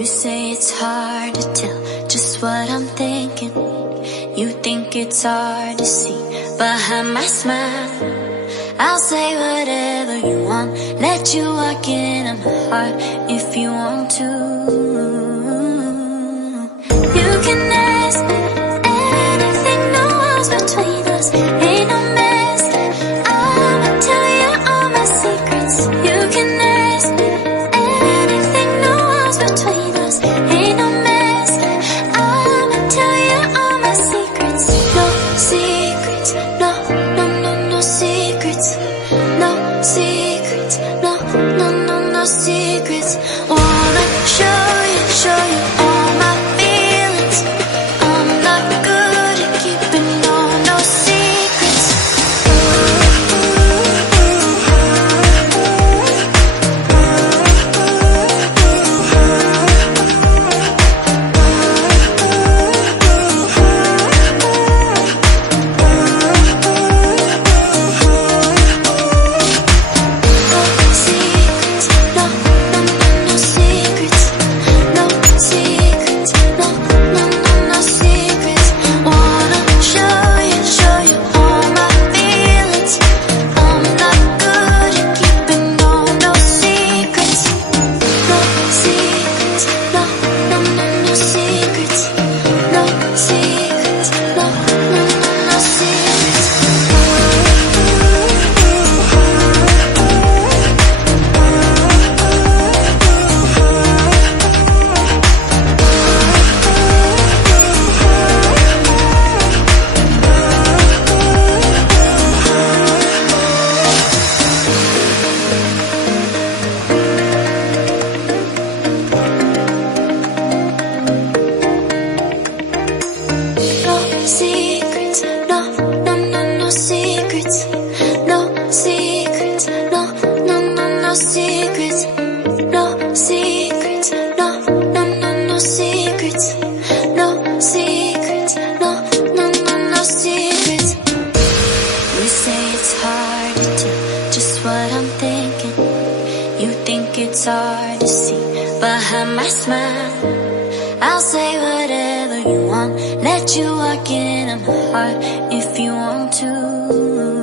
You say it's hard to tell just what I'm thinking. You think it's hard to see behind my smile. I'll say whatever you want, let you walk into my heart if you want to. You can ask me anything, no walls between us, ain't no mess. I'ma tell you all my secrets. You can ask me anything, no walls between us, ain't no mess. I'ma tell you all my secrets. No secrets, no, no, no, no secrets. No secrets, no, no, no, no secrets. Wanna show you all my feelings. I'm not good at keeping no secrets. Secrets, no, no, no, no secrets. No secrets, no, no, no, no secrets. No secrets, no, no, no, no secrets. No secrets, no, no, no, no secrets. You say it's hard to tell just what I'm thinking. You think it's hard to see behind my smile. I'll say whatever you want, let you walk into my heart if you want to.